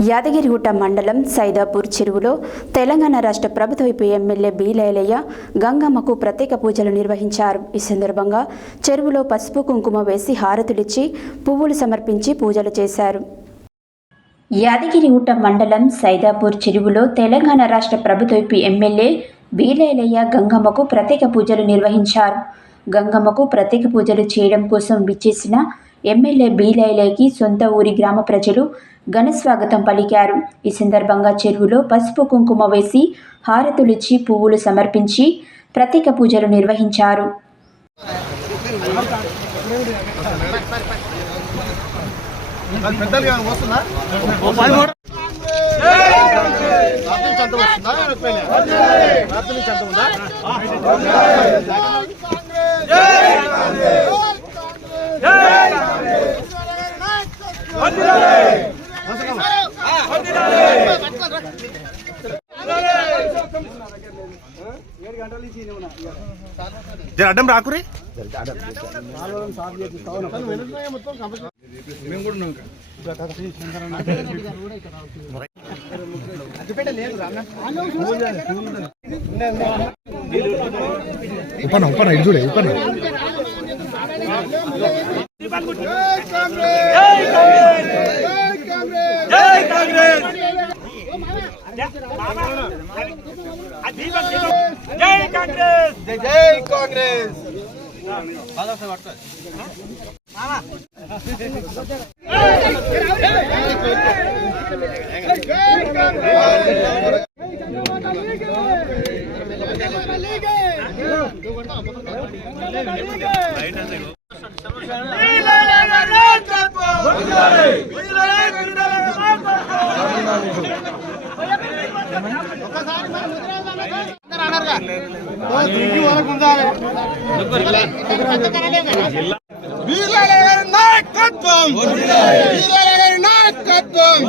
యాదగిరిగుట్ట మండలం సైదాపూర్ చెరువులో తెలంగాణ రాష్ట్ర ప్రభుత్వ ఎమ్మెల్యే బి లైలయ్య గంగమ్మకు ప్రత్యేక పూజలు నిర్వహించారు. ఈ సందర్భంగా చెరువులో పసుపు కుంకుమ వేసి హారతులిచ్చి పువ్వులు సమర్పించి పూజలు చేశారు. యాదగిరిగుట్ట మండలం సైదాపూర్ చెరువులో తెలంగాణ రాష్ట్ర ప్రభుత్వ ఎమ్మెల్యే బి లైలయ్య గంగమ్మకు ప్రత్యేక పూజలు నిర్వహించారు. గంగమ్మకు ప్రత్యేక పూజలు చేయడం కోసం విచ్చేసిన ఎమ్మెల్యే బి లైలయ్యకి సొంత ఊరి గ్రామ ప్రజలు ఘన స్వాగతం పలికారు. ఈ సందర్భంగా చెరువులో పసుపు కుంకుమ వేసి హారతులిచ్చి పువ్వులు సమర్పించి ప్రత్యేక పూజలు నిర్వహించారు. అడ్డం రాకురి ఉపన ఇటు చూడే ఉపన జై కాంగ్రెస్ జై కాంగ్రెస్ నాయకత్వం